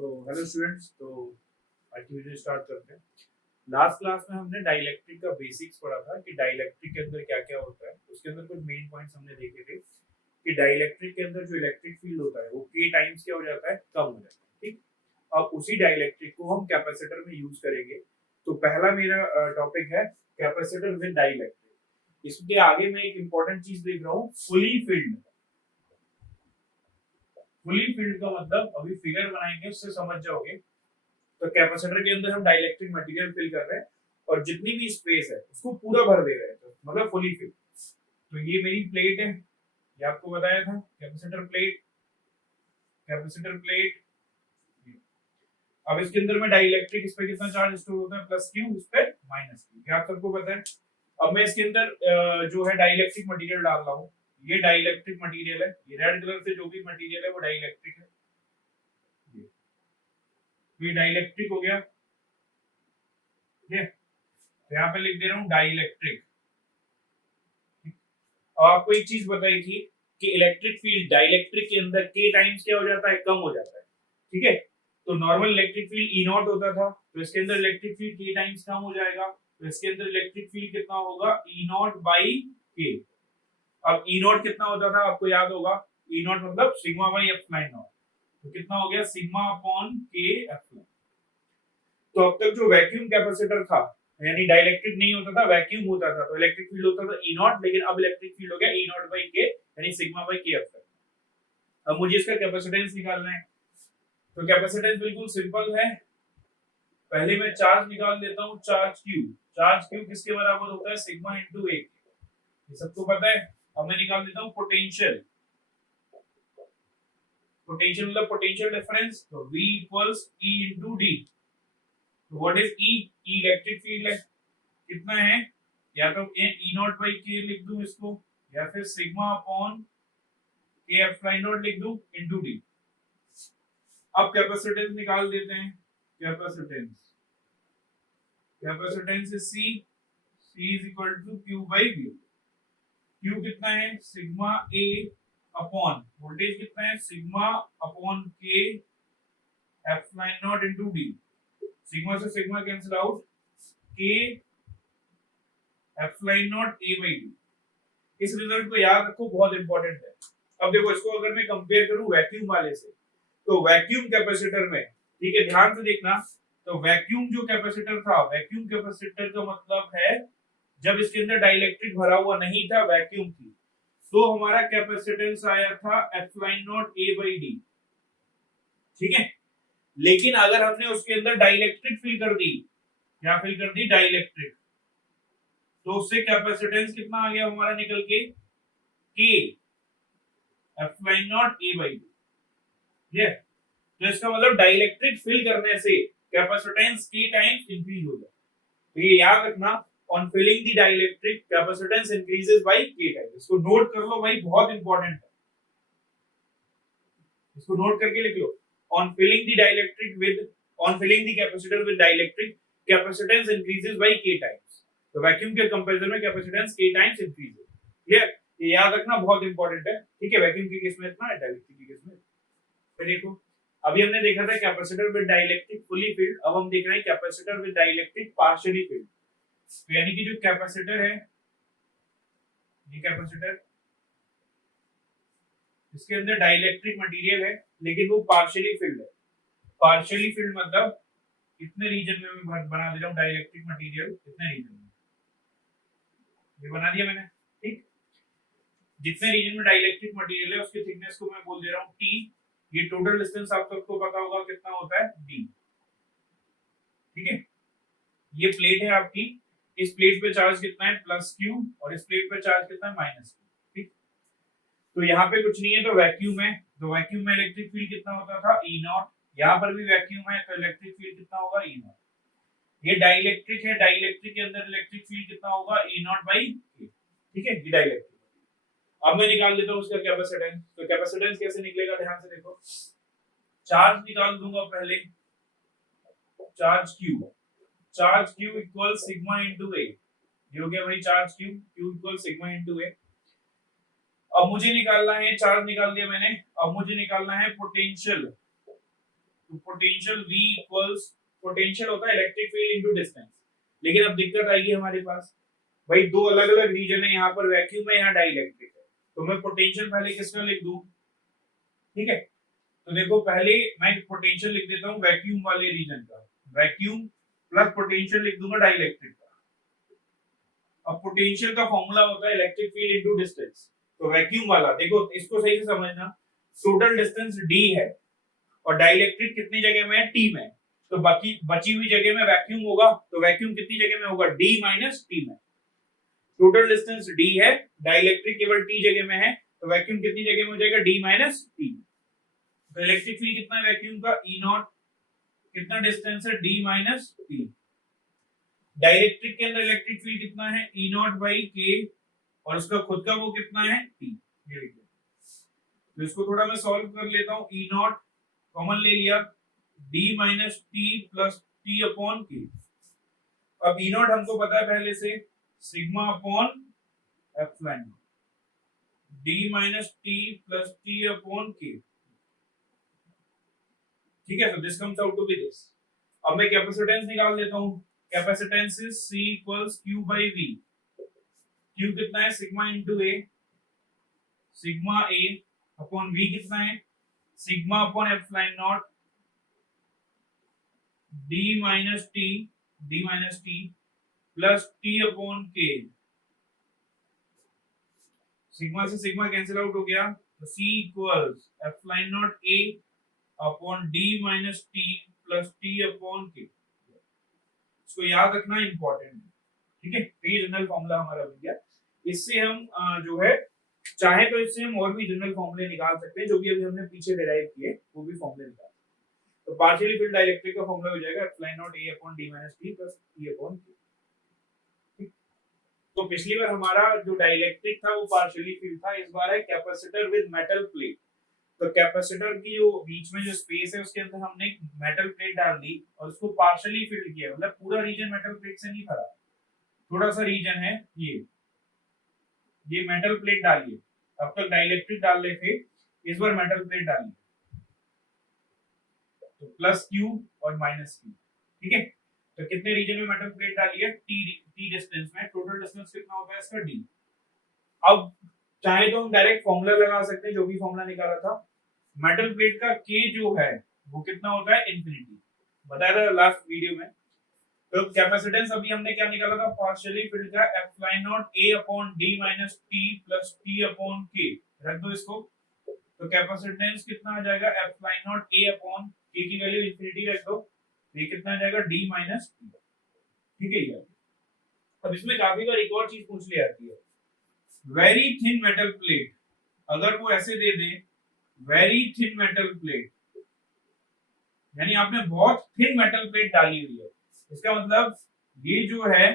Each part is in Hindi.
तो हेलो स्टूडेंट्स, तो आज की वीडियो स्टार्ट करते हैं। लास्ट क्लास में हमने डाइलेक्ट्रिक का बेसिक्स पढ़ा था कि डाइलेक्ट्रिक के अंदर क्या क्या होता है। उसके अंदर कुछ मेन पॉइंट्स हमने देखे थे कि डाइलेक्ट्रिक के अंदर जो इलेक्ट्रिक फील्ड होता है वो के टाइम्स क्या हो जाता है, कम हो जाता है। ठीक, अब उसी डाइलेक्ट्रिक को हम कैपेसिटर में यूज करेंगे। तो पहला मेरा टॉपिक है कैपेसिटर विद डाइलेक्ट्रिक। इसके आगे मैं एक इंपॉर्टेंट चीज देख रहा हूँ, फुली फील्ड। फुली फील्ड का मतलब अभी फिगर बनाएंगे उससे समझ जाओगे। तो कैपेसिटर के अंदर हम डाइलेक्ट्रिक मटेरियल फिल कर रहे हैं और जितनी भी स्पेस है उसको पूरा भर दे रहे हैं, तो मतलब फुली फिल। तो ये मेरी प्लेट है, ये आपको बताया था कैपेसिटर प्लेट, कैपेसिटर प्लेट। अब इसके अंदर में डाइलेक्ट्रिक, इस पे कितना चार्ज स्टोर होता है, प्लस क्यू, इस पे माइनस क्यू, क्या आप सबको पता है। अब मैं इसके अंदर जो है डाइलेक्ट्रिक मटेरियल डाल रहा हूँ। ये डाइलेक्ट्रिक मटेरियल है, ये रेड कलर से जो भी मटेरियल है वो डाइलेक्ट्रिक है। ये डाइलेक्ट्रिक हो गया, ठीक है। तो यहाँ पे लिख दे रहा हूँ डाइलेक्ट्रिक। अब आपको एक चीज बताई थी कि इलेक्ट्रिक फील्ड डाइलेक्ट्रिक के अंदर के टाइम्स क्या हो जाता है, कम हो जाता है। ठीक है, तो normal electric field E not होता था, तो इसके अंदर इलेक्ट्रिक फील्ड के टाइम्स कम हो जाएगा। तो इसके अंदर इलेक्ट्रिक फील्ड कितना होगा, ई नॉट बाई के। अब ई नॉट कितना होता था आपको याद होगा, ई नॉट मतलब सिग्मा बाई एप्सिलॉन नॉट। तो कितना हो गया, सिग्मा अपॉन के एप्सिलॉन। तो अब तक जो वैक्यूम कैपेसिटर था, यानी डाइलेक्ट्रिक नहीं होता था, वैक्यूम होता था, तो इलेक्ट्रिक फील्ड होता था ई नॉट, लेकिन अब इलेक्ट्रिक फील्ड हो गया ई नॉट बाई के, यानी सिग्मा बाई के एप्सिलॉन। अब मुझे इसका कैपेसिटेंस निकालना है। तो कैपेसिटेंस बिल्कुल सिंपल है, पहले मैं चार्ज निकाल देता हूं, चार्ज क्यू। चार्ज क्यू किसके बराबर होता है, सिग्मा इंटू ए। ये सबको पता है। अब मैं निकाल देता हूं पोटेंशियल। पोटेंशियल मतलब पोटेंशियल डिफरेंस, तो V equals E into D. What is E? E electric field है, कितना है, या तो E नॉट बाई के लिख दूं इसको, या फिर sigma upon k epsilon naught लिख दूं इंटू डी। अब कैपेसिटेंस निकाल देते हैं। Capacitance, capacitance is C is equal to Q by V। Q कितना है, सिग्मा A अपॉन वोल्टेज कितना है, sigma upon k epsilon not into D. Sigma से सिग्मा कैंसिल आउट, के epsilon naught A by D. इस रिजल्ट को याद रखो, बहुत इंपॉर्टेंट है। अब देखो, इसको अगर मैं कंपेयर करूं वैक्यूम वाले से, तो वैक्यूम कैपेसिटर में, ठीक है ध्यान से देखना, तो वैक्यूम जो कैपेसिटर था, वैक्यूम कैपेसिटर का मतलब है जब इसके अंदर डाइलेक्ट्रिक भरा हुआ नहीं था, वैक्यूम थी, तो हमारा कैपेसिटेंस आया था epsilon naught A by D. ठीक है, लेकिन अगर हमने उसके अंदर डाइलेक्ट्रिक फिल कर दी, क्या फिल कर दी, डाइलेक्ट्रिक, तो उससे कैपेसिटेंस कितना आ गया हमारा निकल के, के epsilon naught A by D. तो इसका मतलब डाइलेक्ट्रिक फिल करने से कैपेसिटेंस के टाइम्स इंक्रीज हो जाए। तो ये याद रखना, on filling the dielectric capacitance increases by k time. इसको नोट कर लो भाई, बहुत इंपॉर्टेंट है, इसको नोट करके लिख लो। On filling the dielectric with, on filling the capacitor with dielectric capacitance increases by K times. तो वैक्यूम के कंपैरिजन में कैपेसिटेंस के टाइम्स इंक्रीज है। क्लियर, ये याद रखना, बहुत इंपॉर्टेंट है। ठीक है, वैक्यूम के केस में इतना है, डाइलेक्ट्रिक के केस में। तो देखो, अभी हमने देखा था capacitor with dielectric fully field, अब हम देख रहे हैं capacitor with dielectric partially field. तो यानी कि जो कैपेसिटर है, ये कैपेसिटर, इसके अंदर डाइलेक्ट्रिक मटेरियल है लेकिन वो पार्शियली फील्ड है। पार्शियली फील्ड मतलब इतने रीजन में मैं बना दे रहा हूं डाइलेक्ट्रिक मटेरियल, इतने रीजन में ये बना दिया मैंने। ठीक, जितने रीजन में डाइलेक्ट्रिक मटेरियल है उसकी थिकनेस को मैं बोल दे रहा हूं T। ये टोटल डिस्टेंस आप सबको पता होगा कितना होता है, D। ठीक है, ये प्लेट है आपकी, इस प्लेट पे चार्ज कितना है, प्लस Q, और इस प्लेट पे चार्ज कितना है, माइनस Q। ठीक, तो यहाँ पे कुछ नहीं है, तो वैक्यूम है, तो वैक्यूम में इलेक्ट्रिक फील्ड कितना होता था, E नॉट। यहाँ पर भी वैक्यूम है, तो इलेक्ट्रिक फील्ड कितना होगा, E नॉट। ये डाइलेक्ट्रिक है, डाइलेक्ट्रिक के अंदर इलेक्ट्रिक फील्ड कितना होगा, E नॉट बाई K। ठीक है, ये डाइलेक्ट्रिक। अब मैं निकाल देता हूँ उसका कैपेसिटेंस। तो कैपेसिटेंस कैसे निकलेगा, ध्यान से देखो। चार्ज निकाल दूंगा पहले, charge Q, charge Q equal sigma into A। ये हो गया भाई charge Q, Q equal sigma into A। अब मुझे निकालना है, चार्ज निकाल दिया मैंने, अब मुझे निकालना है पोटेंशियल। तो पोटेंशियल V इक्वल्स, पोटेंशियल होता है इलेक्ट्रिक फील्ड इनटू डिस्टेंस। लेकिन अब दिक्कत आएगी हमारे पास, भाई दो अलग अलग रीजन है, यहाँ पर वैक्यूम है, यहाँ डाइलेक्ट्रिक है, तो मैं पोटेंशियल पहले किसका लिख दूं? ठीक है, तो देखो पहले मैं पोटेंशियल लिख देता हूँ वैक्यूम वाले रीजन का, वैक्यूम प्लस पोटेंशियल लिख दूंगा डाइलेक्ट्रिक का। अब पोटेंशियल का फॉर्मूला होता है इलेक्ट्रिक फील्ड इनटू डिस्टेंस, तो वैक्यूम वाला देखो इसको सही से समझना, टोटल डिस्टेंस d है और डाइलेक्ट्रिक कितनी जगह में है? t में, तो बाकी बची हुई जगह में वैक्यूम होगा, तो वैक्यूम कितनी जगह में होगा? d माइनस t में। टोटल डिस्टेंस d है, डाइलेक्ट्रिक केवल t जगह में है, तो वैक्यूम कितनी जगह में हो जाएगा? d minus t। तो इलेक्ट्रिक फील्ड कितना है वैक्यूम का? E नॉट, कितना डिस्टेंस है? d minus t। डाइलेक्ट्रिक के अंदर इलेक्ट्रिक फील्ड कितना है? E नॉट बाई k, और उसका खुद का वो कितना है? t। ये लिख दो, तो इसको थोड़ा मैं सॉल्व कर लेता हूं। E नॉट कॉमन ले लिया, d minus t plus t upon k। अब E नॉट हमको पता है पहले से, sigma upon epsilon, d minus t plus t upon k। ठीक है, तो this comes out to be this. अब मैं कैपेसिटेंस निकाल लेता हूं, capacitance is C equals Q by V। Q कितना है? Sigma into A, sigma A upon V कितना है? Sigma upon epsilon naught d minus t plus t upon k। Sigma से सिग्मा कैंसिल आउट हो गया, तो C equals epsilon naught A upon d minus t plus t upon k। इसको याद रखना इंपॉर्टेंट है, ठीक है। ये जनरल फॉर्मूला हमारा बन गया। इससे हम जो है चाहे तो इससे हम और भी जनरल फॉर्मूले निकाल सकते हैं, जो भी अभी हमने पीछे डिराइव किए वो भी फॉर्मूले निकाल। तो पार्शियली फील्ड डाइलेक्ट्रिक का फॉर्मूला हो जाएगा epsilon naught A upon d minus t plus t upon k। तो पिछली बार हमारा जो डाइलेक्ट्रिक था वो पार्शियली फील्ड था, इस बार है कैपेसिटर विद मेटल प्लेट। तो कैपेसिटर की जो बीच में जो स्पेस है उसके अंदर हमने एक मेटल प्लेट डाल दी और उसको पार्शियली फिल किया, मतलब पूरा रीजन मेटल प्लेट से नहीं भरा, थोड़ा सा रीजन है ये मेटल प्लेट डालिए। अब तक डाइलेक्ट्रिक डाल रहे थे, इस बार मेटल प्लेट डालिए, तो प्लस Q और माइनस Q। ठीक है, तो कितने रीजन में मेटल प्लेट डाली है? t डिस्टेंस में। टोटल डिस्टेंस कितना होगा इसका? d। अब चाहे तो हम डायरेक्ट फॉर्मूला लगा सकते हैं, जो भी फॉर्मूला निकाला था। मेटल प्लेट का k जो है वो कितना होता है? इनफिनिटी, बताया था लास्ट वीडियो में। तो कैपेसिटेंस अभी हमने क्या निकाला था? पार्शियली फील्ड का epsilon naught A upon d minus t plus t upon k। रख दो इसको, तो कैपेसिटेंस कितना आ जाएगा? Epsilon naught A upon k की वैल्यू इनफिनिटी रख दो, ये कितना आ जाएगा? d minus t। ठीक है ये। अब इसमें काफी बार एक और चीज पूछ ली जाती है, वेरी थिन मेटल प्लेट। अगर वो ऐसे दे they very thin metal plate, यानी आपने बहुत थिन मेटल प्लेट डाली हुई है, इसका मतलब ये जो है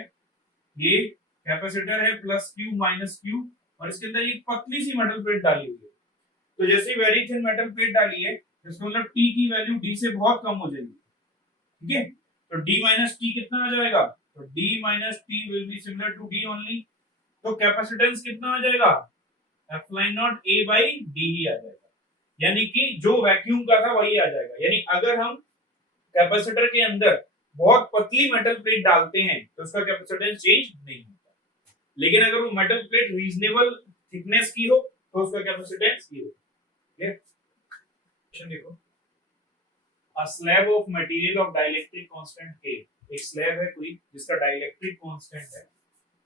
ये कैपेसिटर है प्लस Q माइनस Q, और इसके अंदर एक पतली सी मेटल प्लेट डाली हुई है। तो जैसे वेरी थिन मेटल प्लेट डाली है, इसका मतलब T की वैल्यू D से बहुत कम हो जाएगी। ठीक है, तो D माइनस T कितना आ जाएगा? तो D minus T will be similar to D only. तो कैपेसिटेंस कितना आ जाएगा? Epsilon naught A by D ही आ जाएगा, यानी कि जो वैक्यूम का था वही आ जाएगा। यानी अगर हम कैपेसिटर के अंदर बहुत पतली मेटल प्लेट डालते हैं तो उसका कैपेसिटेंस चेंज नहीं होता, लेकिन अगर वो मेटल प्लेट रीजनेबल थिकनेस की हो तो उसका कैपेसिटेंस ये होगा। क्लियर? क्वेश्चन देखो, a slab of material of dielectric constant K। एक स्लैब है कोई जिसका डाइलेक्ट्रिक कांस्टेंट है,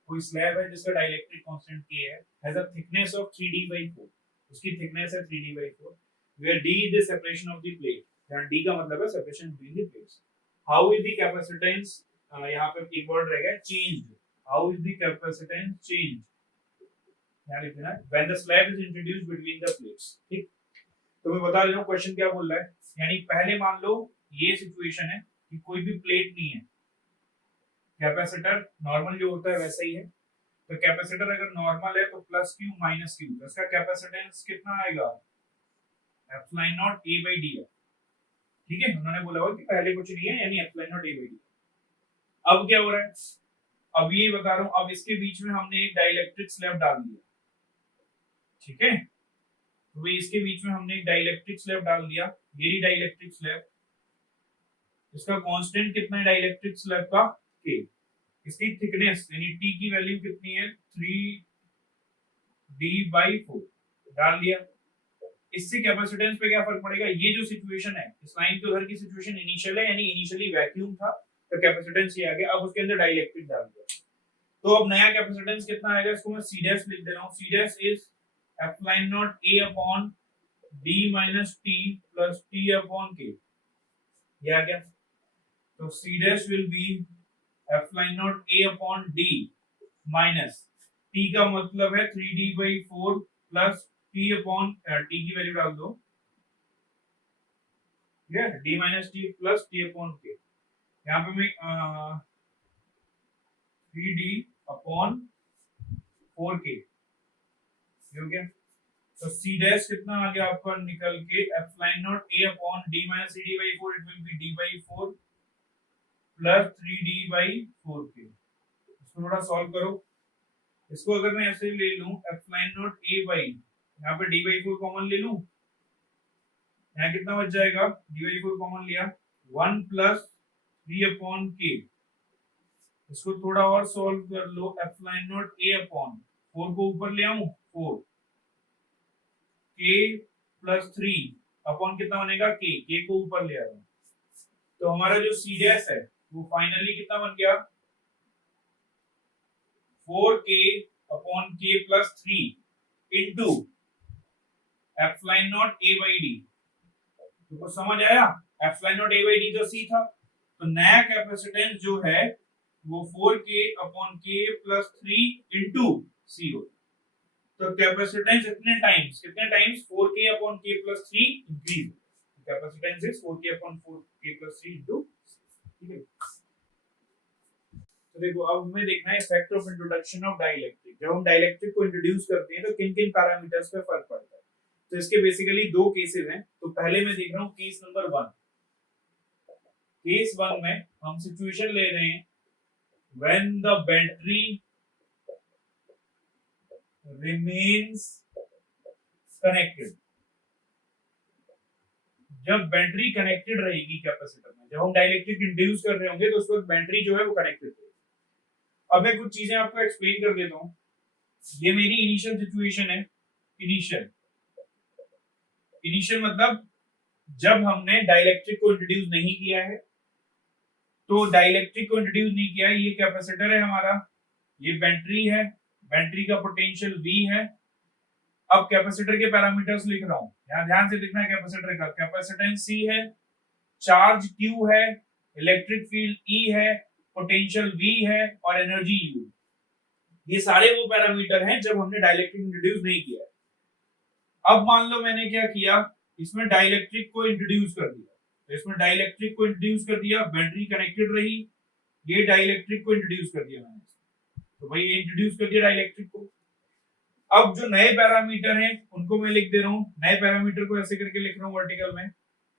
कोई स्लैब है जिसका डाइलेक्ट्रिक कांस्टेंट K है, has a thickness of 3d/4। उसकी थिकनेस है 3d/4, where d is the separation of the plate। यहाँ d का मतलब है separation between the plates. How is the capacitance, यहाँ पे एक वर्ड रहेगा change. How is the capacitance change, यहाँ लिख देना when the slab is introduced between the plates. ठीक, तो मैं बता रहा हूँ क्वेश्चन क्या बोल रहा है। यानी पहले मान लो ये सिचुएशन है कि कोई भी प्लेट नहीं है, कैपेसिटर नॉर्मल जो होता है वैसा ही है। तो कैपेसिटर अगर नॉर्मल है तो प्लस Q माइनस Q, तो इसका कैपेसिटेंस कितना आएगा? Epsilon naught A by D है। ठीक है, उन्होंने बोला हुआ कि पहले कुछ नहीं है, यानी epsilon naught A by D। अब क्या हो रहा है? अब ये बता रहा हूं, अब इसके बीच में हमने एक डाइलेक्ट्रिक स्लैब डाल दिया। ठीक है, तो इसके बीच में हमने एक डाइलेक्ट्रिक स्लैब डाल दिया, ये डाइलेक्ट्रिक स्लैब। इसका कांस्टेंट कितना है डाइलेक्ट्रिक स्लैब का, के। इसकी थिकनेस यानी टी की वैल्यू कितनी है, 3d/4 डाल दिया। इससे कैपेसिटेंस पे क्या फर्क पड़ेगा, ये जो सिचुएशन है इस लाइन के उधर की सिचुएशन इनिशियल है, यानी इनिशियली वैक्यूम था तो कैपेसिटेंस ये आ गया, अब उसके अंदर डाइलेक्ट्रिक डाल दिया तो अब नया कैपेसिटेंस कितना आएगा, इसको मैं सी डैश लिख दे रहा हूं, C dash is F line naught A upon D minus t plus t upon k, ये आ गया। तो C dash will be F line naught A upon D minus t का मतलब है 3d/4 plus t upon t की वैल्यू डाल दो, ठीक है, d minus t plus t upon k. यहाँ पे मैं 3d/4k हो गया। तो सी डैश कितना आ गया आपका निकल के, F line naught A upon D minus C डी/4, it will be d/4 plus 3d/4k। इसको थोड़ा सॉल्व करो। इसको अगर मैं ऐसे ले लूं, F line naught A by, यहाँ पे d/4 कॉमन ले लूं, यहाँ कितना बच जाएगा, d/4 कॉमन लिया, 1 प्लस 3/k। इसको थोड़ा और सॉल्व कर लो, F line naught A upon 4 को ऊपर ले आऊं, 4 k प्लस 3 अपॉन कितना बनेगा, k को ऊपर ले आ रहा हूं। तो हमारा जो सी डैश है वो फाइनली कितना बन गया, 4k upon k plus 3 into F line naught A by D. तो समझ आया, F line naught A by D तो सी था, तो नया कैपेसिटेंस जो है वो 4k upon k plus 3 into C हो। तो कैपेसिटेंस कितने times 4k upon k plus 3 increase, capacitance is 4k upon 4k plus 3 into, ठीक है। तो देखो अब हमें देखना है effect of introduction of dielectric. जब हम डाइलेक्ट्रिक को इंट्रोड्यूस करते हैं तो किन किन पैरामीटर्स पे फर्क पड़ता है। तो इसके बेसिकली दो केसेस हैं। तो पहले मैं देख रहा हूं केस नंबर 1। केस 1 में हम सिचुएशन ले रहे हैं when the battery remains connected. जब बैटरी कनेक्टेड रहेगी कैपेसिटर में, जब हम डाइलेक्ट्रिक इंट्रोड्यूस कर रहे होंगे तो उस वक्त बैटरी जो है वो कनेक्टेड रहेगी। अब मैं कुछ चीजें आपको एक्सप्लेन कर देता हूं। ये मेरी इनिशियल सिचुएशन है। इनिशियल मतलब जब हमने डाइलेक्ट्रिक को इंट्रोड्यूस नहीं किया है, तो डाइलेक्ट्रिक को इंट्रोड्यूस नहीं किया है, ये कैपेसिटर है हमारा, ये बैटरी है, बैटरी का पोटेंशियल V है। अब कैपेसिटर के पैरामीटर्स लिख रहा हूं, यहां ध्यान से लिखना है। कैपेसिटर का कैपेसिटेंस C है, चार्ज Q है, इलेक्ट्रिक फील्ड E है, पोटेंशियल V है और एनर्जी U। ये सारे वो पैरामीटर हैं जब हमने डाइलेक्ट्रिक इंट्रोड्यूस नहीं किया है। अब मान लो मैंने क्या किया, इसमें डाइलेक्ट्रिक को इंट्रोड्यूस कर दिया। तो इसमें डाइलेक्ट्रिक को इंट्रोड्यूस कर दिया, बैटरी कनेक्टेड रही, ये डाइलेक्ट्रिक को इंट्रोड्यूस कर दिया मैंने। तो भाई ये इंट्रोड्यूस कर दिया डाइलेक्ट्रिक को। अब जो नए पैरामीटर हैं उनको मैं लिख दे रहा हूं। नए पैरामीटर को ऐसे करके लिख रहा हूं वर्टिकल में।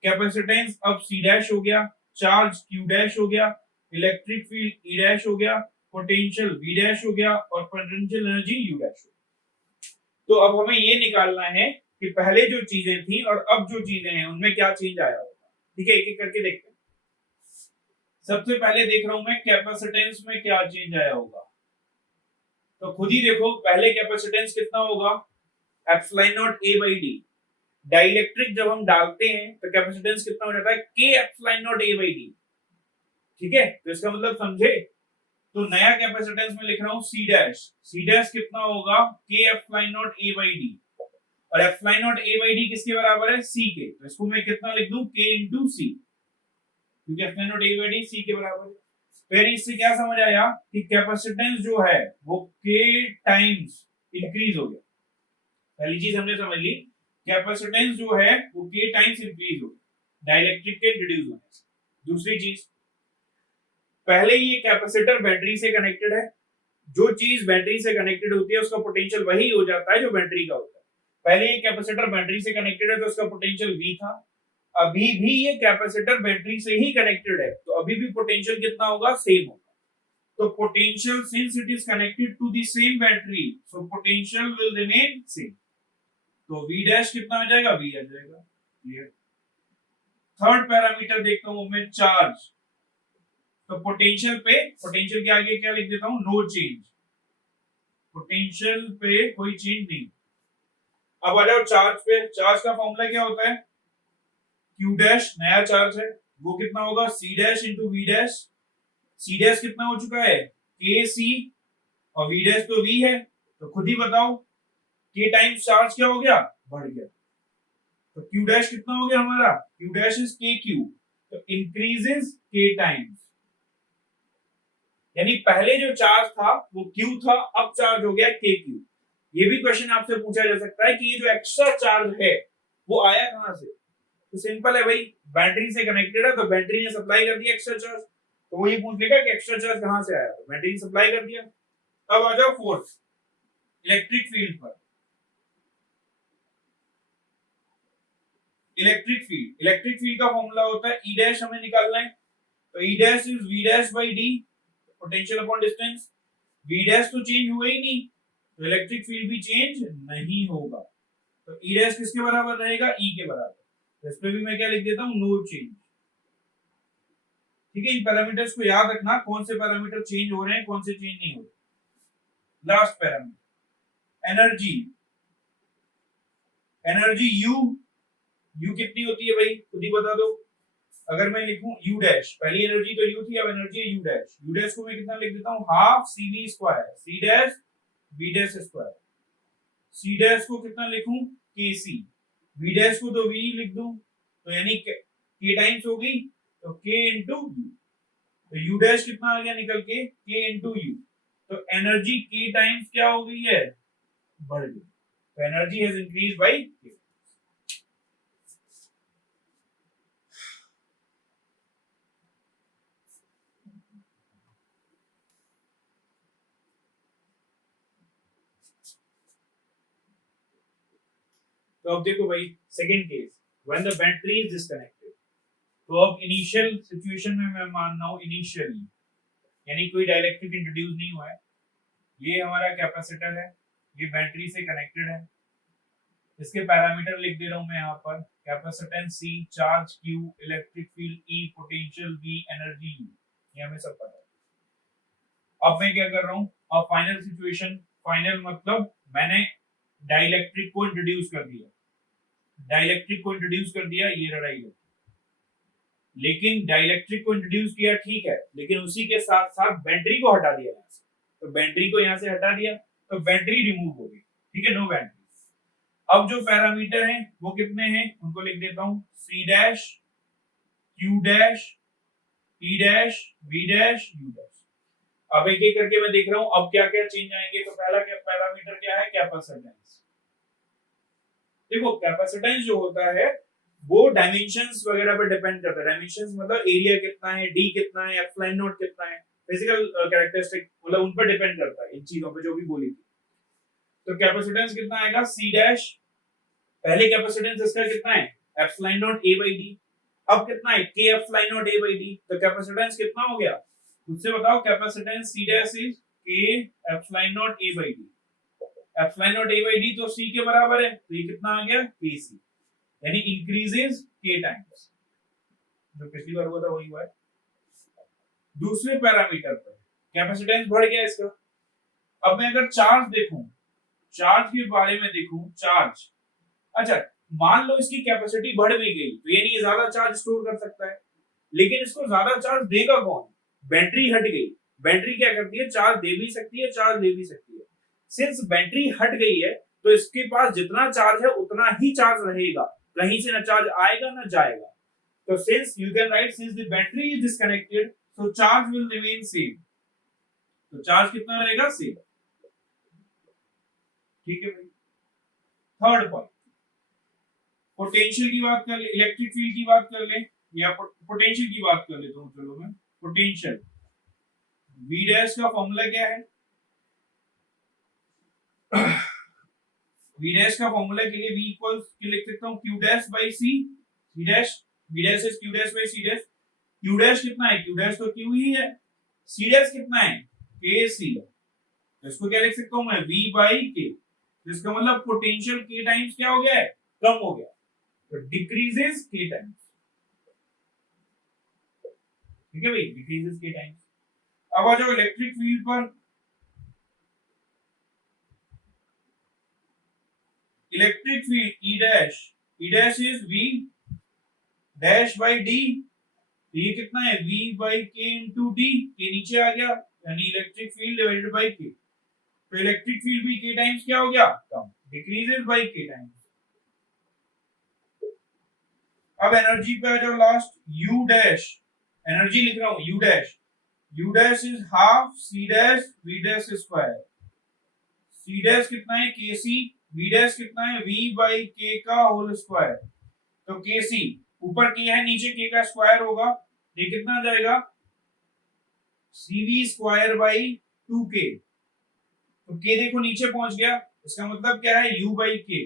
कैपेसिटेंस अब C डैश हो गया, चार्ज Q डैश हो गया, इलेक्ट्रिक फील्ड E डैश हो गया, पोटेंशियल V डैश हो गया और पोटेंशियल एनर्जी U डैश हो गया। तो अब हमें ये निकालना है कि पहले जो चीजें थी और अब जो चीजें हैं उनमें क्या चेंज आया होगा। ठीक है, एक एक करके देखते हैं। सबसे पहले देख रहा हूं मैं कैपेसिटेंस में क्या चेंज आया होगा। तो खुद ही देखो, पहले कैपेसिटेंस कितना होगा, F line naught A by D. Dielectric जब हम डालते हैं तो कैपेसिटेंस कितना हो जाता है, के F line naught A by D. ठीक है, तो इसका मतलब समझे। तो नया कैपेसिटेंस में लिख रहा हूं सी डैश। सी डैश कितना होगा, K F line naught A by D, और F line naught A by D किसके बराबर है, सी के। तो इसको मैं कितना लिख दूं, के इंटू सी, क्योंकि F line naught A by d C के बराबर है। फिर इससे क्या समझ आया कि कैपेसिटेंस जो है वो k टाइम्स इंक्रीज हो गया। पहली चीज हमने समझ ली, कैपेसिटेंस जो है वो k टाइम्स इंक्रीज हो गया डाइलेक्ट्रिक के इंट्रोड्यूस होने से। दूसरी चीज, पहले ये कैपेसिटर बैटरी से कनेक्टेड है। जो चीज बैटरी से कनेक्टेड होती है उसका पोटेंशियल वही हो जाता है जो बैटरी का होता है। पहले ये कैपेसिटर बैटरी से कनेक्टेड है तो उसका पोटेंशियल V था। अभी भी ये कैपेसिटर बैटरी से ही कनेक्टेड है तो अभी भी पोटेंशियल कितना होगा, सेम होगा। तो potential since it is connected to the same battery, so potential will remain same. तो V डैश कितना आ जाएगा, V आ जाएगा। क्लियर। थर्ड पैरामीटर देखता हूं मैं चार्ज। तो पोटेंशियल के आगे क्या लिख देता हूं, नो चेंज। पोटेंशियल पे कोई चेंज नहीं। अब आ जाओ चार्ज पे। चार्ज का फॉर्मूला क्या होता है, क्यू डैश, नया चार्ज है वो कितना होगा, C dash into V dash. C dash कितना हो चुका है, के सी, और वी डैश तो वी है, तो खुद ही बताओ के टाइम्स चार्ज क्या हो गया, बढ़ गया। तो क्यू डैश कितना हो गया हमारा, क्यू डैश इज के क्यू, तो इंक्रीजेस के टाइम्स। यानी पहले जो चार्ज था वो क्यू था, अब चार्ज हो गया के क्यू। ये भी क्वेश्चन आपसे पूछा जा सकता है कि ये जो एक्स्ट्रा चार्ज है वो आया कहां से। तो सिंपल है भाई, बैटरी से कनेक्टेड है तो बैटरी ने सप्लाई कर दिया एक्स्ट्रा चार्ज, तो वो ये पूछ लेगा कि एक्स्ट्रा चार्ज कहां से आया, तो बैटरी ने सप्लाई कर दिया। अब आ जाओ फोर्स, इलेक्ट्रिक फील्ड पर। इलेक्ट्रिक फील्ड का फॉर्मूला होता है ई डैश, हमें निकालना है, तो E dash is V dash by d, potential upon distance. V dash तो चेंज हुआ ही नहीं, तो इलेक्ट्रिक फील्ड भी चेंज नहीं होगा। तो ई डैश किसके बराबर रहेगा, ई के बराबर। तो इस पे भी मैं क्या लिख देता हूं, नो चेंज। ठीक है, इन पैरामीटर्स को याद रखना, कौन से पैरामीटर चेंज हो रहे हैं, कौन से चेंज नहीं हो रहे। Last parameter energy. Energy you कितनी होती है भाई, खुद ही बता दो। अगर मैं लिखूं यू डैश, पहली एनर्जी तो यू थी, अब एनर्जी है यू डैश। यू डैश को मैं कितना लिख देता हूं, half C V square, C dash V dash square. C dash को कितना लिखूं, के सी। वी डैश को तो वी लिख दूं, तो यानी के टाइम्स हो गई, तो के इंटू यू। तो यू डैश कितना आ गया निकल के इंटू यू। तो एनर्जी के टाइम्स क्या हो गई है, बढ़ गई। तो एनर्जी हैज इंक्रीज बाय के। तो अब देखो भाई, second case, when the battery is disconnected. तो अब इनिशियल सिचुएशन में मैं मान रहा हूं, इनिशियली यानी कोई डाइलेक्ट्रिक इंट्रोड्यूस नहीं हुआ है, ये हमारा कैपेसिटर है, ये बैटरी से कनेक्टेड है। इसके पैरामीटर लिख दे रहा हूं मैं यहाँ पर, capacitance C, charge Q, electric field E, potential V, energy U, ये हमें सब पता है। अब मैं क्या कर रहा हूँ, अब फाइनल सिचुएशन, फाइनल मतलब मैंने डाइलेक्ट्रिक को इंट्रोड्यूस कर दिया, ये लड़ाई है। लेकिन डाइलेक्ट्रिक को इंट्रोड्यूस किया ठीक है, लेकिन उसी के साथ साथ बैटरी को हटा दिया यहाँ से। तो बैटरी को यहाँ से हटा दिया, तो बैटरी रिमूव हो गई, ठीक है, नो बैटरी। अब जो पैरामीटर हैं वो कितने हैं, उनको लिख देता हूं, C dash, Q dash, E dash, V dash, U dash. अब एक एक करके मैं देख रहा हूं अब क्या क्या चेंज आएंगे। तो पहला क्या पैरामीटर क्या है, कैपेसिटेंस। देखो कैपेसिटेंस जो होता है वो डायमेंशंस वगैरह पर डिपेंड करता है। डायमेंशंस मतलब एरिया कितना है, डी कितना है, एप्सिलॉन नॉट कितना है, फिजिकल कैरेक्टरिस्टिक मतलब उन पर डिपेंड करता है, इन चीजों पे जो भी बोली थी। तो कैपेसिटेंस कितना आएगा, सी डैश, पहले कैपेसिटेंस इसका कितना है, epsilon naught A by D. अब कितना है, के epsilon naught A by D. तो कैपेसिटेंस कितना हो गया, खुद से बताओ, कैपेसिटेंस सी डैश इज के epsilon naught A by D. Epsilon naught A by D तो सी के बराबर है, तो ये कितना आ गया, के सी, यानी इंक्रीजेस के टाइम्स। जो पिछली बार हुआ था वही हुआ है। दूसरे पैरामीटर पर कैपेसिटेंस बढ़ गया इसका। अब मैं अगर चार्ज देखूं, चार्ज के बारे में देखूं, चार्ज, अच्छा मान लो इसकी कैपेसिटी बढ़ भी गई, तो यानी ये ज्यादा चार्ज स्टोर कर सकता है, लेकिन इसको ज्यादा चार्ज देगा कौन, बैटरी हट गई। बैटरी क्या करती है, चार्ज दे भी सकती है, चार्ज ले भी सकती है। सिंस बैटरी हट गई है, तो इसके पास जितना चार्ज है उतना ही चार्ज रहेगा, कहीं से ना चार्ज आएगा ना जाएगा। तो since you can write, since the battery is disconnected, so charge will remain same। तो चार्ज कितना रहेगा, सेम। ठीक है भाई। थर्ड पॉइंट, पोटेंशियल की बात कर ले, इलेक्ट्रिक फील्ड की बात कर ले, या पोटेंशियल की बात कर लेता हूं। चलो मैं पोटेंशियल, V डैश का फॉर्मूला क्या है, V डैश का फॉर्मूला के लिए V इक्वल्स लिख सकता हूं, Q dash by C, V dash, V dash is Q dash by C dash. Q dash कितना है, Q डैश तो Q ही है। C डैश कितना है, K C। तो इसको क्या लिख सकता हूं मैं, V बाई K। इसका मतलब पोटेंशियल K टाइम्स क्या हो गया है, कम हो गया, तो डिक्रीजेस K टाइम्स। ठीक है भाई, डिक्रीजेस के टाइम्स। अब आ जाओ इलेक्ट्रिक फील्ड पर। Electric field E dash is V dash by d. ये कितना है, v by k into d, के नीचे आ गया, यानी इलेक्ट्रिक फील्ड डिवाइडेड बाई के। तो इलेक्ट्रिक फील्ड भी के टाइम्स क्या हो गया, कम, डिक्रीजेस बाई के टाइम्स। अब एनर्जी पे आ जाओ लास्ट, u डैश, एनर्जी लिख रहा हूं u dash is half c dash v dash square. c dash कितना है kc, v डैश कितना है v बाई k का होल स्क्वायर। तो kc ऊपर k है, नीचे k का स्क्वायर होगा, ये कितना आ जाएगा cv स्क्वायर बाई 2k। तो k देखो नीचे पहुंच गया, इसका मतलब क्या है u बाई k।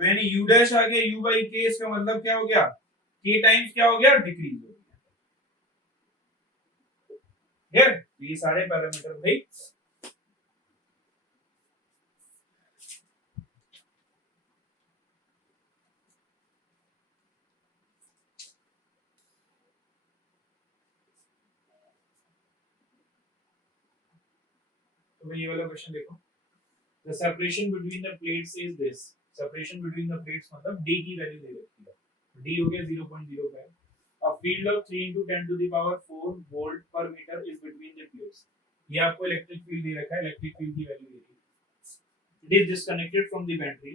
तो यानी u डैश आ गया u बाई k, इसका मतलब क्या हो गया, k टाइम्स क्या हो गया, डिक्रीज हो गया। ये सारे पैरामीटर भाई तो ये वाला क्वेश्चन देखो, the separation between the plates is this. Separation between the plates मतलब d की वैल्यू दे रखी है, d हो गया 0.05। a field of 3 into 10 to the power 4 volt per meter is between the plates। ये आपको इलेक्ट्रिक फील्ड दे रखा है, इलेक्ट्रिक फील्ड की वैल्यू दे रखी है। it is disconnected from the battery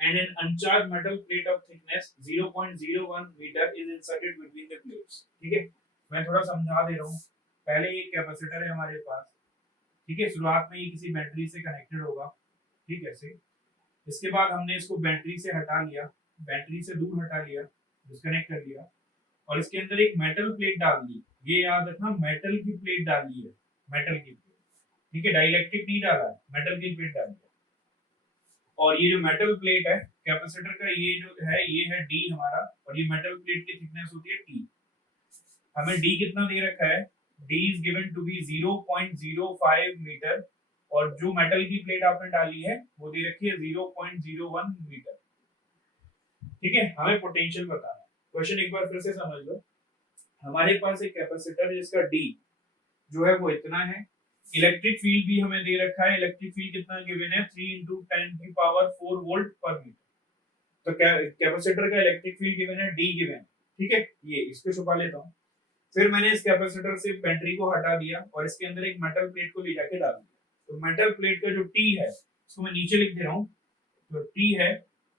and an uncharged metal plate of thickness 0.01 meter is inserted between the plates। ठीक है, मैं थोड़ा समझा दे रहा हूँ। पहले एक कैपेसिटर है हमारे पास, ठीक है, शुरुआत में ये किसी बैटरी से कनेक्टेड होगा, ठीक है ऐसे। इसके बाद हमने इसको बैटरी से हटा लिया, बैटरी से दूर हटा लिया, डिस्कनेक्ट कर लिया, और इसके अंदर एक मेटल प्लेट डाल दी। ये याद रखना, मेटल की प्लेट डाली है, मेटल की प्लेट, ठीक है, डाइलेक्ट्रिक नहीं डाला है, मेटल की प्लेट डाली है। और ये जो मेटल प्लेट है कैपेसिटर का, ये जो है ये है डी हमारा, और ये मेटल प्लेट की थिकनेस होती है टी। हमें डी कितना दे रखा है, d is given to be 0.05 metre, और जो मेटल की प्लेट आपने डाली है वो दे रखी है 0.01 मीटर। ठीक है, हमें पोटेंशियल बताना है। क्वेश्चन एक बार फिर से समझ लो, हमारे पास एक कैपेसिटर है जिसका d जो है वो इतना है, इलेक्ट्रिक फील्ड भी हमें दे रखा है, इलेक्ट्रिक फील्ड कितना गिवन है 3 into 10 की पावर 4 वोल्ट पर मीटर। तो कैपेसिटर का इलेक्ट्रिक फील्ड गिवन है, d गिवन है, ठीक है, ये इसको छुपा लेता हूँ। फिर मैंने इस कैपेसिटर से बैटरी को हटा दिया और इसके अंदर एक मेटल प्लेट को ले जाके डाल दिया। तो मेटल प्लेट का जो टी है इसको मैं नीचे लिख दे रहा हूँ, तो टी है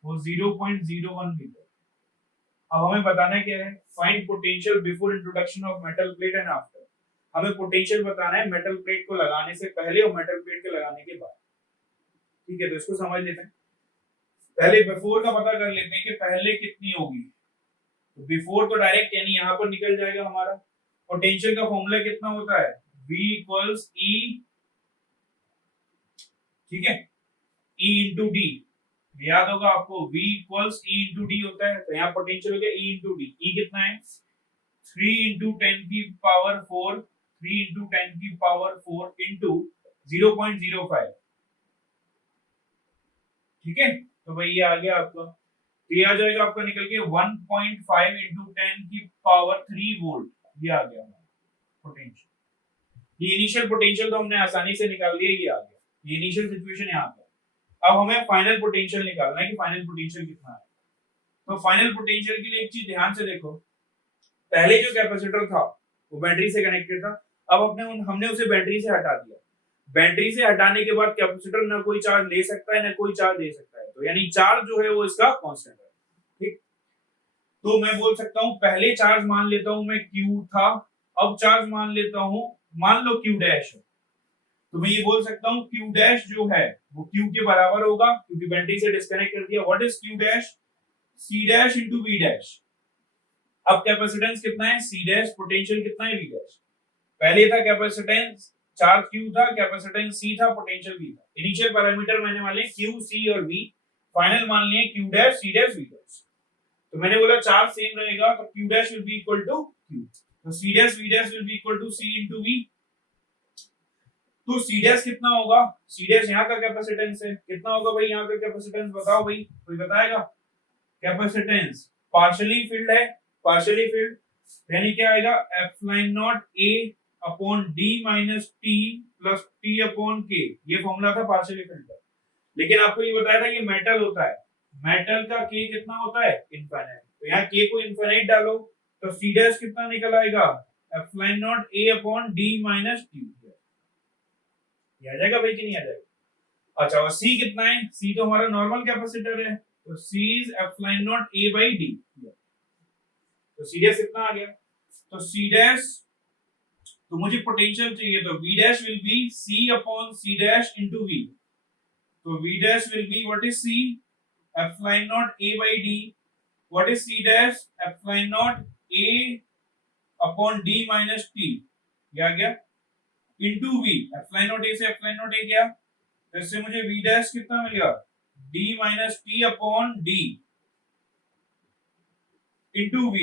वो 0.01 मीटर। अब हमें बताना क्या है, find potential before introduction of metal plate and after. हमें पोटेंशियल बताना है मेटल प्लेट को लगाने से पहले और मेटल प्लेट के लगाने के बाद। ठीक है, तो इसको समझ लेते हैं। पहले बिफोर का पता कर लेते हैं कि पहले कितनी होगी। तो बिफोर तो डायरेक्ट यानी यहाँ पर निकल जाएगा हमारा। पोटेंशियल का फॉर्मूला कितना होता है, V इक्वल्स E, ठीक है, E इंटू डी, याद होगा आपको, V equals E into D होता है। तो यहाँ पोटेंशियल हो गया E इंटू डी। E कितना है 3 इंटू 10 की पावर 4, 3 इंटू 10 की पावर 4 इंटू 0.05। ठीक है, तो भाई ये आ गया आपका, तो ये आ जाएगा आपका निकल के 1.5 इंटू 10 की पावर 3 वोल्ट। ये आ गया पोटेंशियल। ये इनिशियल पोटेंशियल तो हमने आसानी से निकाल दिया, ये आ गया, ये इनिशियल सिचुएशन यहाँ पे। अब हमें फाइनल पोटेंशियल निकालना है कि फाइनल पोटेंशियल कितना है। तो फाइनल पोटेंशियल के लिए एक चीज ध्यान से देखो, पहले जो कैपेसिटर था वो बैटरी से कनेक्टेड था, अब हमने उसे बैटरी से हटा दिया। बैटरी से हटाने के बाद कैपेसिटर ना कोई चार्ज ले सकता है ना कोई चार्ज दे सकता है, तो यानी चार्ज जो है वो इसका कांस्टेंट है। ठीक, तो मैं बोल सकता हूं पहले चार्ज मान लेता हूं मैं Q था, अब चार्ज मान लेता हूं, मान लो Q डैश है, तो मैं ये बोल सकता हूं Q डैश जो है वो Q के बराबर होगा, क्योंकि बैटरी से डिस्कनेक्ट कर दिया। What is Q dash, C dash into V dash. अब कैपेसिटेंस कितना है C डैश, पोटेंशियल कितना है V डैश। पहले था कैपेसिटेंस, चार्ज Q था, कैपेसिटेंस C था, पोटेंशियल V था। इनिशियल पैरामीटर मैंने वाले Q, C और V, फाइनल मान लिए Q dash, C dash, V dash. तो मैंने बोला चार्ज सेम रहेगा तो Q dash will be equal to Q, तो C dash V dash will be equal to C into V। तो C डैश कितना होगा, C डैश यहाँ का कैपेसिटेंस है, कितना होगा भाई यहाँ का कैपेसिटेंस, बताओ भाई, कोई बताएगा। कैपेसिटेंस पार्शियली फिल्ड है, पार्शियली फिल्ड, यानी क्या आएगा epsilon naught A upon D minus t plus t upon k. ये फॉर्मूला था पार्शियली फिल्ड का। लेकिन आपको ये बताया था ये मेटल होता है, मेटल का के कितना होता है इनफाइनाइट। तो यहाँ के को इनफाइनाइट डालो तो सी डैश कितना निकल आएगा epsilon naught A upon D minus T. ये आ जाएगा भाई कि नहीं आ जाएगा। अच्छा और सी कितना है, सी तो हमारा नॉर्मल कैपेसिटर है, तो C is epsilon naught A by D. तो सी डैश कितना आ गया, तो सी डैश, तो मुझे पोटेंशियल चाहिए तो V dash will B C upon C dash into V। तो V dash will be what is C epsilon naught A by D। What is C dash epsilon naught A upon D minus T। ये आ गया into V। Epsilon naught A से एप्सिलॉन नॉट A गया, तो इससे मुझे V डैश कितना मिलेगा D minus T upon D into V।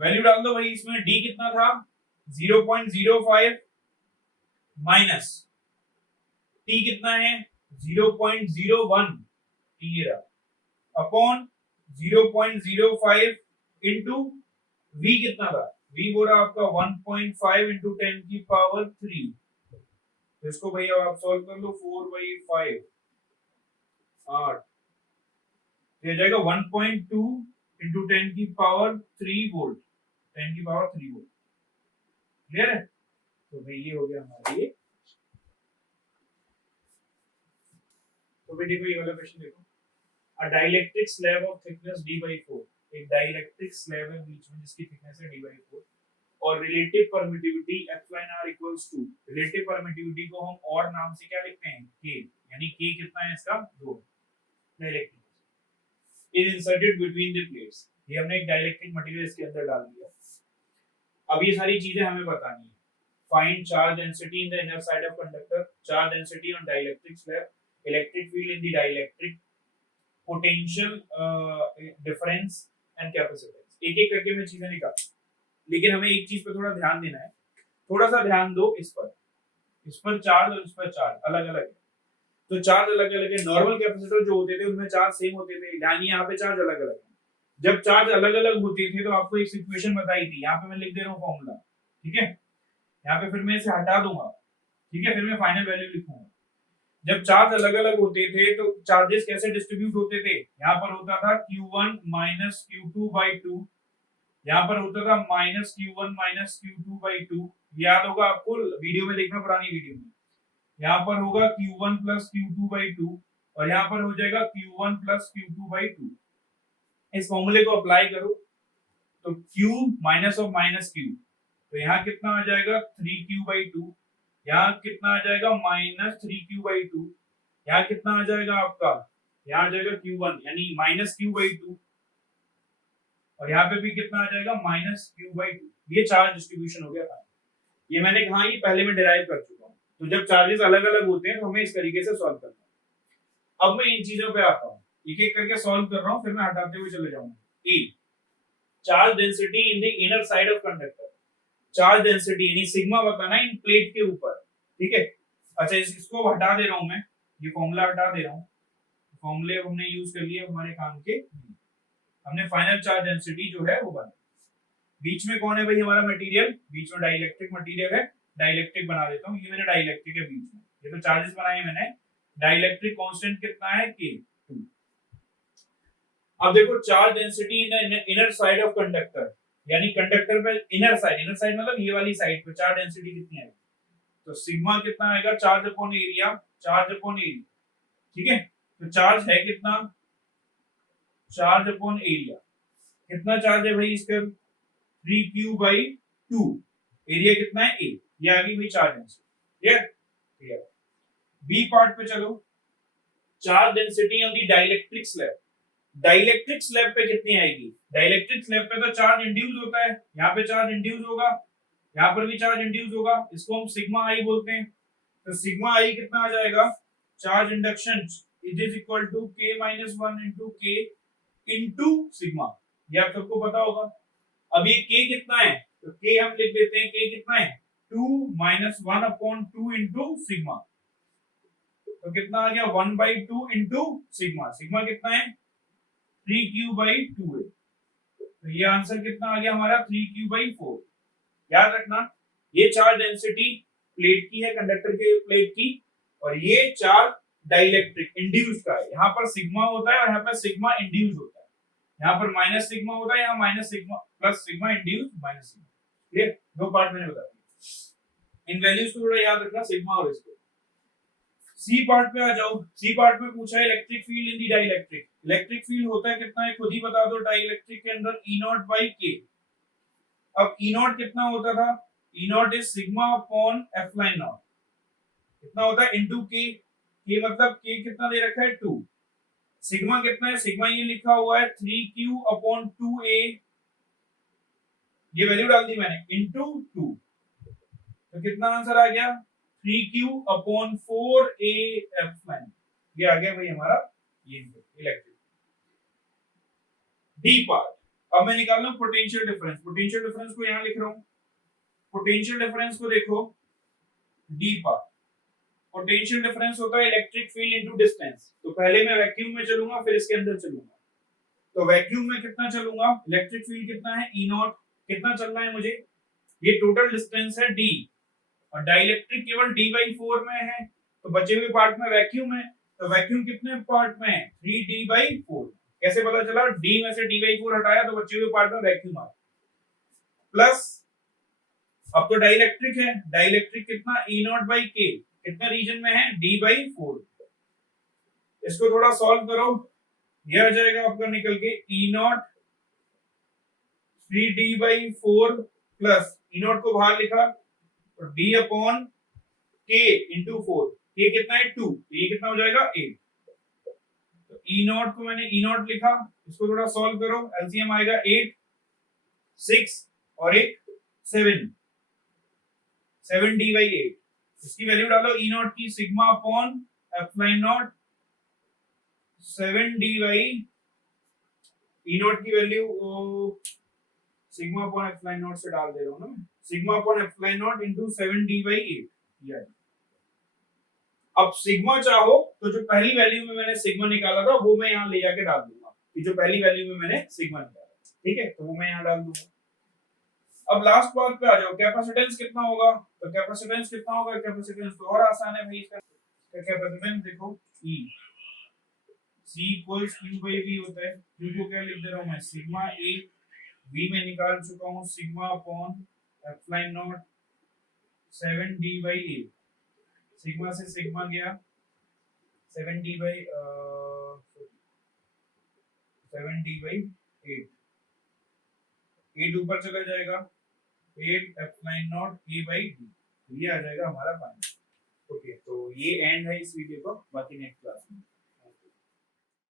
Value डाल दो भाई इसमें, D कितना था 0.05 माइनस T कितना है 0.01 T अपॉन 0.05 इंटू V कितना था, V बोला आपका 1.5 इंटू 10 की पावर 3। तो इसको भैया आप सॉल्व कर लो 4/5 8 ये जाएगा 1.2 इंटू 10 की पावर 3 वोल्ट, 10 की पावर 3 वोल्ट। क्लियर है। तो भाई ये हो गया हमारा ये। तो भाई देखो ये वाला क्वेश्चन देखो, अ dielectric slab of thickness d/4, एक डाइलेक्ट्रिक स्लैब है बीच में जिसकी थिकनेस है d/4 और relative permittivity epsilon r equals to, relative permittivity को हम और नाम से क्या लिखते हैं k, यानी k कितना है इसका 2 dielectric is inserted between the plates. ये हमने एक डाइलेक्ट्रिक मटेरियल इसके अंदर डाल दिया। अब ये सारी चीजें हमें बतानी है। Find charge density in the inner side of conductor, charge density on dielectric slab, electric field in the dielectric, potential difference and capacitance. एक एक करके मैं चीजें निकाल, लेकिन हमें एक चीज पे थोड़ा ध्यान देना है, थोड़ा सा ध्यान दो इस पर चार्ज और इस पर चार्ज अलग अलग है। तो चार्ज अलग अलग है, नॉर्मल कैपेसिटर जो होते थे उनमें चार्ज सेम होते थे, यानी यहाँ पे चार्ज अलग अलग है। जब चार्ज अलग अलग होते थे तो आपको एक इक्वेशन बताई थी, यहाँ पे मैं लिख दे रहा हूँ फॉर्मूला, ठीक है। यहाँ पे फिर मैं इसे हटा दूंगा, ठीक है, फिर मैं फाइनल वैल्यू लिखूंगा। जब चार्ज अलग अलग होते थे तो चार्जेस कैसे डिस्ट्रीब्यूट होते थे, यहाँ पर होता था Q1 माइनस Q2/2, यहाँ पर होता था माइनस Q1 माइनस Q2/2। याद होगा आपको, वीडियो में देखना पुरानी वीडियो में। यहाँ पर होगा Q1 प्लस Q2/2 और यहाँ पर हो जाएगा Q1 प्लस Q2/2। इस फॉर्मूले को अप्लाई करो तो Q minus of minus Q, तो यहाँ कितना आ जाएगा 3Q/2, यहाँ कितना आ जाएगा माइनस 3Q/2, यहाँ कितना आ जाएगा आपका, यहाँ आ जाएगा Q1 यानी माइनस Q/2 और यहाँ पे भी कितना आ जाएगा माइनस Q/2। ये चार्ज डिस्ट्रीब्यूशन हो गया था। ये मैंने कहा ये पहले में डिराइव कर चुका हूँ। तो जब चार्जेस अलग अलग होते हैं तो हमें इस तरीके से सॉल्व करना है। अब मैं इन चीजों पे आता हूँ, एक एक करके सॉल्व कर रहा हूँ, फिर मैं हटाते हुए चले जाऊंगा। A, charge density in the inner side of conductor, charge density यानी सिग्मा बताना इन प्लेट के ऊपर, ठीक है। अच्छा इसको हटा दे रहा हूं मैं, ये फॉर्मूला हटा दे रहा हूं, फॉर्मूले हमने यूज कर लिए हमारे काम के। हमने फाइनल चार्ज डेंसिटी जो है वो बना। बीच में कौन है भाई हमारा मटेरियल, बीच में डाइलेक्ट्रिक मटेरियल है, डाइलेक्ट्रिक बना देता हूँ, ये मैंने डाइलेक्ट्रिक है बीच में, ये तो चार्जेस बनाए मैंने। डाइलेक्ट्रिक कांस्टेंट कितना है K2। अब देखो charge density in the inner side of conductor, यानी कंडक्टर पे इनर साइड मतलब ये वाली साइड पे चार्ज डेंसिटी कितनी आएगी, तो सिग्मा कितना आएगा charge upon area, charge upon area, ठीक है। तो चार्ज है कितना, चार्ज अपॉन एरिया, कितना चार्ज है भाई इसका 3Q/2, एरिया कितना है A, ये आ गई भाई charge density. Clear. B part पे चलो, charge density on the dielectric slab, dielectric slab पे कितनी आएगी, डाइलेक्ट्रिक स्लैब पे तो चार्ज इंड्यूस होता है, यहाँ पे चार्ज इंड्यूस होगा, यहाँ पर भी चार्ज इंड्यूस होगा, इसको हम सिग्मा आई बोलते हैं। तो सिग्मा आई कितना आ जाएगा, charge induction is equal to K-1 into K into sigma, ये आप सबको पता होगा। अब ये K कितना है, तो K हम लिख देते हैं, K कितना है 2 माइनस 1/2 इंटू सिग्मा, तो कितना आ गया 1/2 इंटू सिग्मा, सिग्मा कितना है 3Q/2 है। तो ये आंसर कितना आ गया हमारा 3q/4। याद रखना ये चार्ज डेंसिटी प्लेट की है, कंडक्टर के प्लेट की, और ये चार्ज डाइलेक्ट्रिक इंड्यूस का है। यहाँ पर सिग्मा होता है और यहाँ पर सिग्मा इंड्यूस होता है। यहाँ पर माइनस सिग्मा होता है, यहाँ minus sigma plus sigma induce minus sigma. Clear? दो पार्ट मैंने बता दिया। इन वैल्यूज को थोड़ा याद रखना, सिग्मा और इसको। सी पार्ट पे आ जाओ। सी पार्ट में पूछा है इलेक्ट्रिक फील्ड इन दी डाइलेक्ट्रिक। इलेक्ट्रिक फील्ड होता है कितना है खुद ही बता दो। डाइलेक्ट्रिक के अंदर E0/K। अब E0 कितना होता था? E0 is sigma upon F line not. कितना होता है? Into K। K मतलब K कितना दे रखा है? 2। सिग्मा कितना है? सिग्मा ये लिखा हुआ है 3q/2a। ये वैल्यू डाल दी मैंने, इनटू 2। तो कितना आंसर आ गया? 3q/4a F line. ये आ गया भाई हमारा ये इलेक्ट्रिक। D part. अब मैं निकाल रहा हूं पोटेंशियल डिफरेंस। पोटेंशियल डिफरेंस को यहां लिख रहा हूं। पोटेंशियल डिफरेंस को देखो, डी पार्ट। पोटेंशियल डिफरेंस होता है इलेक्ट्रिक फील्ड इनटू डिस्टेंस। तो पहले मैं वैक्यूम में चलूंगा, फिर इसके अंदर चलूंगा। तो वैक्यूम में कितना चलूंगा? इलेक्ट्रिक फील्ड कितना है? E0। कितना चलना है मुझे? ये टोटल डिस्टेंस है d, और डाइलेक्ट्रिक केवल d/4 में है। तो बचे हुए पार्ट में वैक्यूम है। तो वैक्यूम कितने पार्ट में है? 3d/4। कैसे पता चला? d में से d/4 हटाया तो बचे हुए पार्ट में वैक्यूम आ गया। प्लस अब तो डाइलेक्ट्रिक है। डाइलेक्ट्रिक कितना? E0/K। कितने रीजन में है? d/4। इसको थोड़ा सॉल्व करो, यह आ जाएगा आपका निकल के E0 3d/4 प्लस E0 को बाहर लिखा और d/K इंटू 4। K कितना है? 2। तो ये कितना हो जाएगा? 8। तो E0 को मैंने E0 लिखा, इसको थोड़ा सॉल्व करो। एलसीएम आएगा 8, 6 और 1 7। 7d/8। इसकी वैल्यू डालो E0 की, sigma upon F line not 7d/। E0 की value sigma upon F line not से डाल दे रहा हूं ना मैं। Sigma upon F line not into 7d/8। ये अब सिग्मा चाहो तो जो पहली वैल्यू में मैंने सिग्मा निकाला था वो मैं यहां ले जाके डाल दूंगा, कि जो पहली वैल्यू में मैंने सिग्मा निकाला। ठीक है, तो वो मैं यहां डाल दूंगा। अब लास्ट पार्ट पे आ जाओ। कैपेसिटेंस कितना होगा? तो कैपेसिटेंस कितना होगा? कैपेसिटेंस तो और आसान है भाई। इसका कैपेसिटेंस देखो, E C इक्वल्स Q/V होता है। Q को क्या लिख दे रहा हूं मैं? Sigma A। V में निकाल चुका हूं, sigma upon F line not 7d/8। Sigma से सिग्मा गया, 7d/8। 8 ऊपर चला जाएगा, 8 F लाइन नॉट K/D। ये आ जाएगा हमारा फाइनल। ओके, तो ये एंड है इस वीडियो का। बाकी नेक्स्ट क्लास में